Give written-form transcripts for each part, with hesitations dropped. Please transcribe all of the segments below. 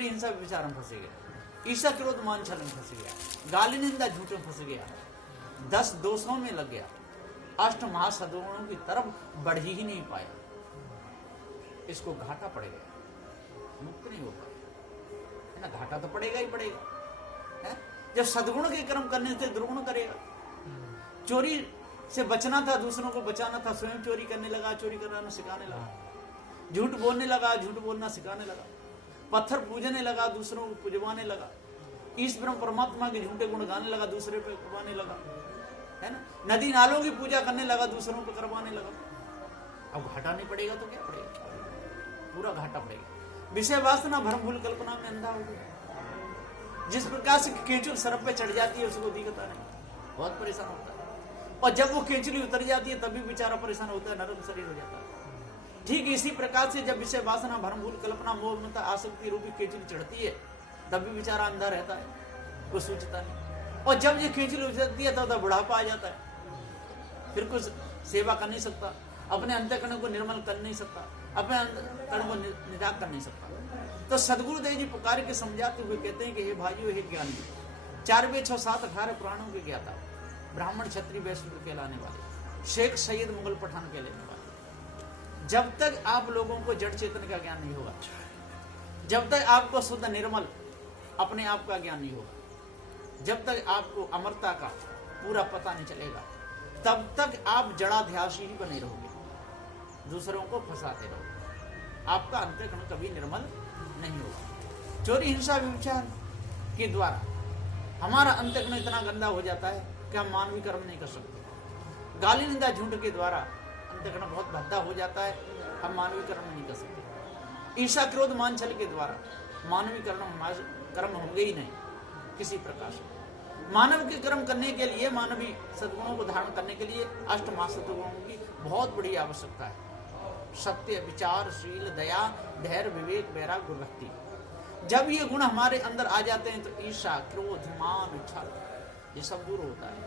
चोरी हिंसा विचार में फंस गया, ईर्ष्या क्रोध मान छल में फंस गया, गाली निंदा झूठ में फंस गया, 10 दोषों में लग गया, अष्ट महासद्गुणों की तरफ बढ़ ही नहीं पाया, इसको घाटा पड़ेगा, मुक्त नहीं हो पाएगा, है ना। घाटा तो पड़ेगा ही पड़ेगा, है? जब सद्गुण के कर्म करने से दुर्गुण करेगा। चोरी से बचना था, दूसरों को बचाना था, स्वयं चोरी करने लगा, चोरी करना सिखाने लगा, झूठ बोलने लगा, झूठ बोलना सिखाने लगा, पत्थर पूजने लगा, दूसरों को पुजवाने लगा, ईश्वर परमात्मा के झूठे गुण गाने लगा, दूसरे पे करवाने लगा, है ना। नदी नालों की पूजा करने लगा, दूसरों पे करवाने लगा। अब घाटा नहीं पड़ेगा तो क्या पड़ेगा, पूरा घाटा पड़ेगा। विषय वासना भ्रम भूल कल्पना में अंधा हो गया। जिस प्रकार से केंचुल सरप पे चढ़ जाती है उसको दिखता नहीं, बहुत परेशान होता है, और जब वो केंचुली उतर जाती है तभी बेचारा परेशान होता है, नरम शरीर हो जाता है। ठीक इसी प्रकार से जब विषय वासना भ्रम भूल कल्पना मोह ममता आसक्ति रूपी केंचुली चढ़ती है तभी बेचारा अंधा रहता है, कुछ सूझता नहीं। और जब ये केंचुली उतरती है तब बुढ़ापा आ जाता है, फिर कुछ सेवा कर नहीं सकता, अपने अंतःकरण को निर्मल कर नहीं सकता, अपने अंतःकरण को निराग कर नहीं सकता। तो सदगुरुदेव जी पुकार के समझाते हुए कहते हैं कि हे भाइयों, हे ज्ञानी, 4 वेद 6 7 18 पुराणों के ज्ञाता, ब्राह्मण क्षत्रिय वैश्य कहलाने वाले, शेख सैयद मुगल पठान कहलाने वाले, जब तक आप लोगों को जड़ चेतन का ज्ञान नहीं होगा, जब तक आपको शुद्ध निर्मल अपने आप का ज्ञान नहीं होगा, जब तक आपको अमरता का पूरा पता नहीं चलेगा, तब तक आप जड़ाध्यासी ही बने रहोगे, दूसरों को फंसाते रहोगे, आपका अंतःकरण कभी निर्मल नहीं होगा। चोरी हिंसा व्यभिचार के द्वारा हमारा अंतःकरण इतना गंदा हो जाता है कि हम मानवीय कर्म नहीं कर सकते। गाली निंदा झूठ के द्वारा अंतःकरण बहुत भद्दा हो जाता है, हम मानवीय कर्म नहीं कर सकते। ईर्षा क्रोध मान छल के द्वारा मानवीय कर्म होंगे ही नहीं किसी प्रकार से। मानव के कर्म करने के लिए, मानवीय सद्गुणों को धारण करने के लिए अष्टमा सद्गुणों की बहुत बड़ी आवश्यकता है। सत्य, विचार, शील, दया, धैर्य, विवेक, वैराग्य, गुरु भक्ति। जब ये गुण हमारे अंदर आ जाते हैं तो ईर्षा क्रोध मान छल ये सब दूर होता है।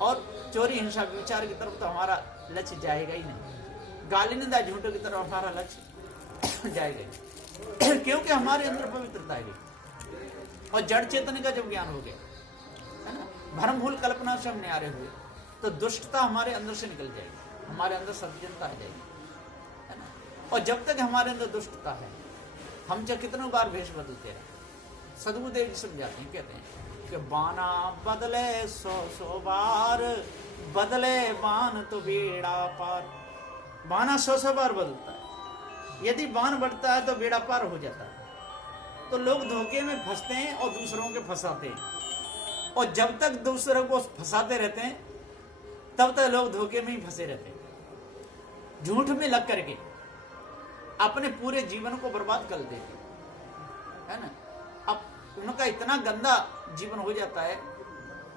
और चोरी हिंसा विचार की तरफ तो हमारा लक्ष्य जाएगा ही नहीं, गाली निंदा झूठों की तरफ हमारा लक्ष्य जाएगा ही, क्योंकि हमारे अंदर पवित्रता है और जड़ चेतन का जब ज्ञान हो गया, है ना, भ्रम भूल कल्पना से हम न्यारे हुए तो दुष्टता हमारे अंदर से निकल जाएगी, हमारे अंदर सज्जनता आ जाएगी, है ना। और जब तक हमारे अंदर दुष्टता है, हम चाहे कितनों बार भेष बदलते रहे। सदगुरुदेव जी समझाते हैं, कहते हैं कि बाना बदले 100 बार, बदले बान तो बेड़ा पार। बाना 100 बार बदलता है, यदि बान बढ़ता है तो बेड़ा पार हो जाता है। तो लोग धोखे में फंसते हैं और दूसरों के फंसाते हैं, और जब तक दूसरों को फंसाते रहते हैं तब तक लोग धोखे में ही फंसे रहते हैं, झूठ में लग करके अपने पूरे जीवन को बर्बाद कर देते हैं, है ना। अब उनका इतना गंदा जीवन हो जाता है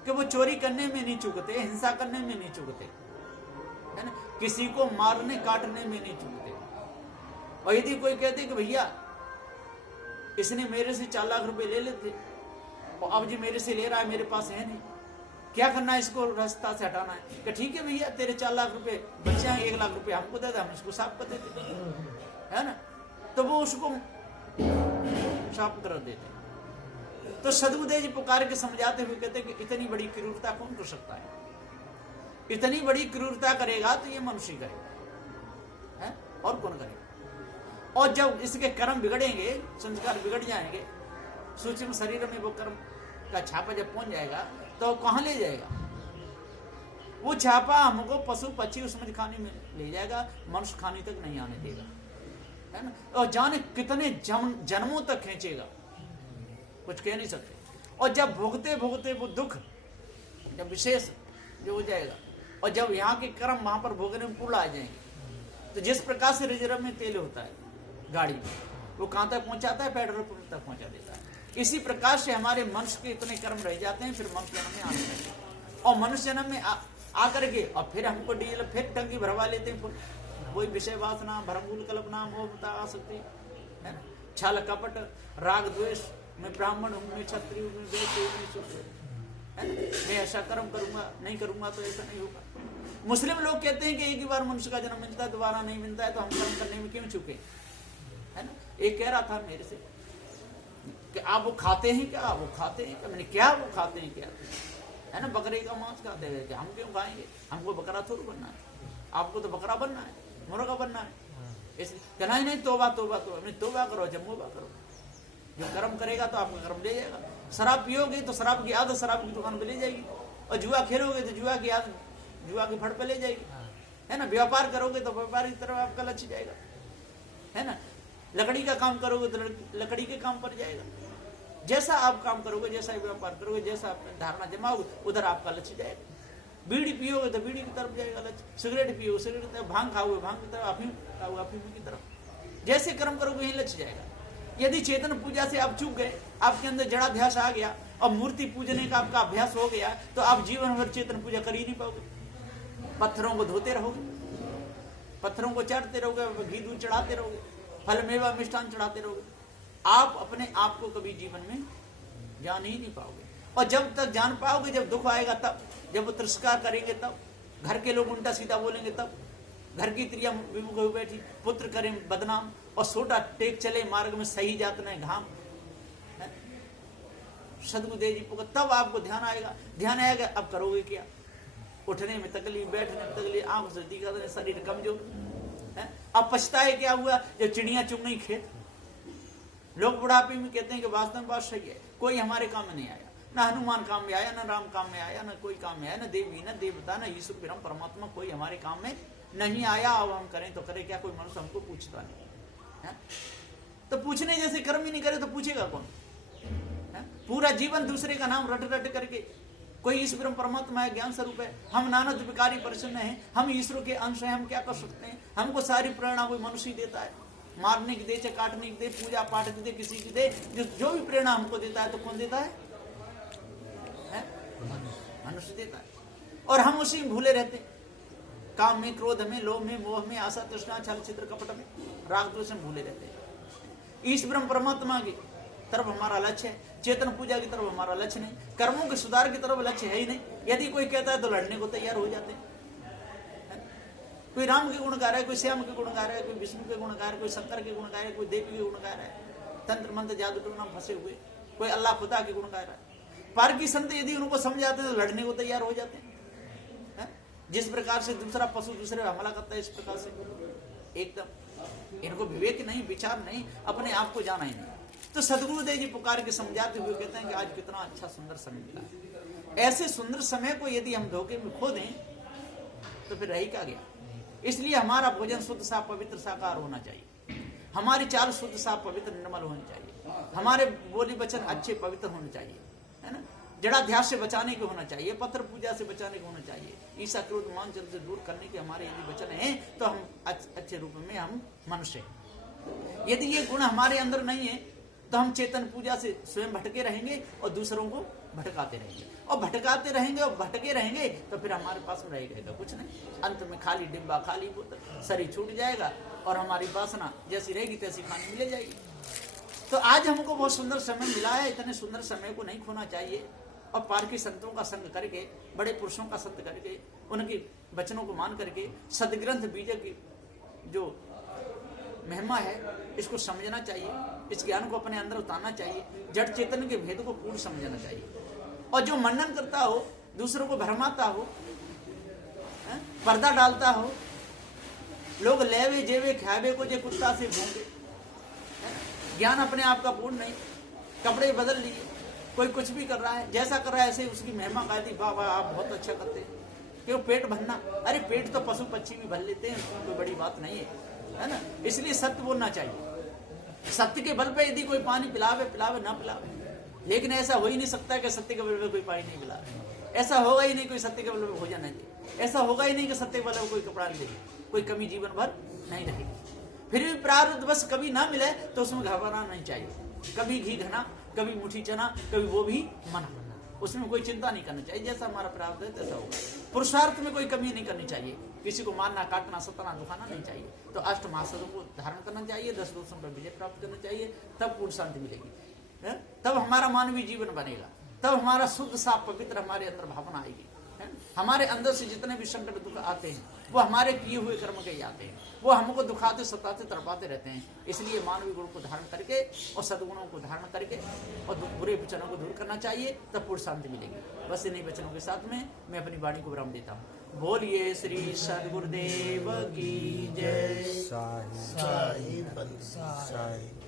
कि वो चोरी करने में नहीं चूकते, हिंसा करने में नहीं चूकते, है ना, किसी को मारने काटने में नहीं चूकते। और यदि कोई कहते कि भैया इसने मेरे से 4 लाख रुपए ले लेते और अब जी मेरे से ले रहा है, मेरे पास है नहीं, क्या करना है, इसको रास्ता से हटाना है। कि ठीक है भैया, तेरे 4 लाख रुपए बच्चे हैं, 1 लाख रुपए हमको दे दे, हम इसको साफ कर देते, है ना। तो वो उसको साफ कर देते। तो सदगुरुदेव जी पुकार के समझाते हुए कहते कि इतनी बड़ी क्रूरता कौन कर सकता है, इतनी बड़ी क्रूरता करेगा तो ये मनुष्य करेगा, है, और कौन करेगा। और जब इसके कर्म बिगड़ेंगे, संस्कार बिगड़ जाएंगे, सूक्ष्म शरीर में वो कर्म का छापा जब पहुंच जाएगा तो कहां ले जाएगा, वो छापा हमको पशु पक्षी उसमें खाने में ले जाएगा, मनुष्य खाने तक नहीं आने देगा, है ना। और जाने कितने जन्मों तक खींचेगा, कुछ कह नहीं सकते। और जब भोगते भोगते वो दुख जब विशेष जो हो जाएगा, और जब यहाँ के कर्म वहां पर भोगने में पूर्ण आ जाएंगे, तो जिस प्रकार से रिजर्व में तेल होता है गाड़ी में, वो कहां तक पहुंचाता है, पेट्रोल पंप तक पहुंचा देता है। इसी प्रकार से हमारे मनुष्य के इतने कर्म रह जाते हैं, फिर मनुष्य जन्म में आने लगते हैं, और मनुष्य जन्म में आकर के और फिर हमको डीजल फिर टंकी भरवा लेते हैं, वही विषय वासना, भ्रमभूल कल्पना, मोह आसक्ति, है ना, छल कपट, राग द्वेष, मैं ब्राह्मण हूँ, मैं क्षत्रिय हूँ, मैं वैश्य हूँ, मैं शूद्र हूँ, मैं ऐसा कर्म करूंगा, नहीं करूंगा तो ऐसा नहीं होगा। मुस्लिम लोग कहते हैं कि एक ही बार मनुष्य का जन्म मिलता है, दोबारा नहीं मिलता है, तो हम कर्म करने में क्यों चुके, है ना। एक कह रहा था मेरे से कि आप वो खाते हैं क्या, वो खाते हैं क्या? मैंने क्या वो खाते हैं क्या, है ना, बकरे का मांस खाते हैं, हम क्यों खाएंगे, हमको बकरा थोड़ा बनना है, आपको तो बकरा बनना है, मुर्गा बनना है। इसलिए कहना ही नहीं, तोबा तोबा तोबा, नहीं तोबा करो, जमोबा करो, जो कर्म करेगा तो आपका कर्म ले जाएगा। शराब पियोगे तो शराब की आदत शराब की दुकान पे ले जाएगी, और जुआ खेलोगे तो जुआ की आदत जुआ के फड़ पे ले जाएगी, है ना। व्यापार करोगे तो व्यापार की तरफ आपका लक्ष्य जाएगा, है ना। लकड़ी का काम करोगे तो लकड़ी के काम पर जाएगा। जैसा आप काम करोगे, जैसा व्यापार करोगे, जैसा आप धारणा जमाओगे, उधर आपका लक्ष्य जाएगा। बीड़ी पियोगे तो बीड़ी की तरफ जाएगा लक्ष्य, सिगरेट पियोगे सिगरेट की तरफ, भांग खाओगे भांग की तरफ, अफीम खाओगे अफीम की तरफ। जैसे कर्म करोगे यही लक्ष्य जाएगा। यदि चेतन पूजा से आप चूक गए, आपके अंदर जड़ाध्यास आ गया और मूर्ति पूजने का आपका अभ्यास हो गया, तो आप जीवन भर चेतन पूजा कर ही नहीं पाओगे। पत्थरों को धोते रहोगे, पत्थरों को चढ़ते रहोगे, घी दूध चढ़ाते रहोगे, फल मेवा मिष्ठान चढ़ाते रहोगे, आप अपने आप को कभी जीवन में जान ही नहीं पाओगे। और जब तक जान पाओगे, जब दुख आएगा तब, जब वो तिरस्कार करेंगे तब, घर के लोग उल्टा सीधा बोलेंगे तब, घर की स्त्रियां विमुख हो बैठी, पुत्र करें बदनाम, और सोटा टेक चले मार्ग में सही जात नहीं घाम, सदगुरुदेव जी को तब आपको ध्यान आएगा। ध्यान आएगा, अब करोगे क्या? उठने में तकलीफ, बैठने में तकलीफ, आंख से दिखा, शरीर कमजोर है। अब पछताए क्या हुआ जब चिड़िया चुग नहीं खेत। लोग बुढ़ापे में कहते हैं कि वास्तव में बात सही है, कोई हमारे काम में नहीं आया, ना हनुमान काम में आया, ना राम काम में आया, ना कोई काम में आया, ना देवी, ना देवता, ना ईश्वर ब्रह्म परमात्मा, कोई हमारे काम में नहीं आया। अब हम करें तो करें क्या? कोई मनुष्य हमको पूछता नहीं है। तो पूछने जैसे कर्म ही नहीं करे तो पूछेगा कौन? पूरा जीवन दूसरे का नाम रट रट करके, कोई ईश्वर ब्रह्म परमात्मा है, ज्ञान स्वरूप है, हम नानद विकारी प्रसन्न हैं, हम ईश्वर के अंश हैं, हम क्या कर सकते हैं? हमको सारी प्रेरणा कोई मनुष्य ही देता है, मारने की दे, चाहे काटने की दे, पूजा पाठ की दे, किसी की दे, जो भी प्रेरणा हमको देता है तो कौन देता है? मनुष्य देता है। और हम उसी में भूले रहते, काम में, क्रोध में, लोभ में, मोह में, आशा तृष्णा छल छिद्र कपट में, राग द्वेष में भूले रहते हैं। ईश्वर ब्रह्म परमात्मा की तरफ हमारा लक्ष्य है, चेतन पूजा की तरफ हमारा लक्ष्य नहीं, कर्मों के सुधार की तरफ लक्ष्य है ही नहीं। यदि कोई कहता है तो लड़ने को तैयार हो जाते हैं। कोई राम के गुण गा रहा है, कोई श्याम के गुण गा रहा है, कोई विष्णु के गुण गा रहा है, कोई शंकर के गुण गा रहा है, कोई देवी के गुण गा रहा है, तंत्र मंत्र जादू टोना फंसे हुए, कोई अल्लाह खुदा के गुण गा रहा है। पार की संत यदि उनको समझ आते हैं तो लड़ने को तैयार हो जाते हैं। जिस प्रकार से दूसरा पशु दूसरे पर हमला करता है, इस प्रकार से एकदम इनको विवेक नहीं, विचार नहीं, अपने आप को जाना ही नहीं। तो सदगुरुदेव जी पुकार के समझाते हुए कहते हैं कि आज कितना अच्छा सुंदर समय मिला है। ऐसे सुंदर समय को यदि हम धोखे में खो दें तो फिर रही क्या गया। इसलिए हमारा भोजन शुद्ध साफ पवित्र साकार होना चाहिए, हमारी चाल शुद्ध साफ पवित्र निर्मल होनी चाहिए, हमारे बोली वचन अच्छे पवित्र होने चाहिए, है ना। जड़ाध्यास से बचाने के होना चाहिए, पत्र पूजा से बचाने को होना चाहिए, ईसा क्रोध मान चल से दूर करने के हमारे यदि वचन हैं तो हम अच्छे रूप में हम मनुष्य हैं। यदि ये गुण हमारे अंदर नहीं है तो हम चेतन पूजा से स्वयं भटके रहेंगे और दूसरों को भटकाते रहेंगे, और भटकाते रहेंगे और भटके रहेंगे तो फिर हमारे पास में रहेगा कुछ नहीं। अंत में खाली डिब्बा, खाली बोतल, शरीर छूट जाएगा और हमारी वासना जैसी रहेगी तैसी खाने मिल जाएगी। तो आज हमको बहुत सुंदर समय मिला है, इतने सुंदर समय को नहीं खोना चाहिए, और पार के संतों का संग करके, बड़े पुरुषों का संग करके, उनके वचनों को मान करके सदग्रंथ बीज की जो महिमा है इसको समझना चाहिए, इस ज्ञान को अपने अंदर उतारना चाहिए, जड़ चेतन के भेद को पूर्ण समझना चाहिए। और जो मनन करता हो, दूसरों को भरमाता हो, पर्दा डालता हो, लोग लेवे जेवे खावे को जे कुत्ता से भूंगे, ज्ञान अपने आप का पूर्ण नहीं, कपड़े बदल लिए, कोई कुछ भी कर रहा है, जैसा कर रहा है ऐसे उसकी महिमा गाती, वाह वाह आप बहुत अच्छा करते हैं, क्यों? पेट भरना, अरे पेट तो पशु पक्षी भी भर लेते हैं, कोई बड़ी बात नहीं है ना। इसलिए सत्य बोलना चाहिए। सत्य के बल पे यदि कोई पानी पिलावे पिलावे ना पिलावे, लेकिन ऐसा हो ही नहीं सकता कि सत्य के बल पे कोई पानी नहीं पिलावे। ऐसा होगा ही नहीं कोई सत्य के बल पे भोजन नहीं दे, ऐसा होगा ही नहीं कि सत्य के बल पे कोई कपड़ा नहीं दे, कोई कमी जीवन भर नहीं रहेगी। फिर भी प्रारब्ध बस कभी ना मिले तो उसमें घबराना नहीं चाहिए। कभी घी घना, कभी मुट्ठी चना, कभी वो भी मना, उसमें कोई चिंता नहीं करना चाहिए। जैसा हमारा प्रारब्ध है तैसा होगा। पुरुषार्थ में कोई कमी नहीं करनी चाहिए, किसी को मारना, काटना, सताना, दुखाना नहीं चाहिए। तो अष्ट महासदों को धारण करना चाहिए, 10 दोषों पर विजय प्राप्त करना चाहिए, तब पूर्ण शांति मिलेगी, तब हमारा मानवीय जीवन बनेगा, तब हमारा शुद्ध साफ पवित्र हमारे अंदर भावना आएगी, है। हमारे अंदर से जितने भी संकट दुख आते हैं वो हमारे किए हुए कर्म के ही आते हैं, वो हमको दुखाते सताते तड़पाते रहते हैं। इसलिए मानवीय गुण को धारण करके और सद्गुणों को धारण करके और बुरे विचारों को दूर करना चाहिए, तब पूर्ण शांति मिलेगी। बस इन्हीं वचनों के साथ में मैं अपनी वाणी को विराम देता हूँ। बोलिए श्री सद्गुरुदेव की जय। साहिब।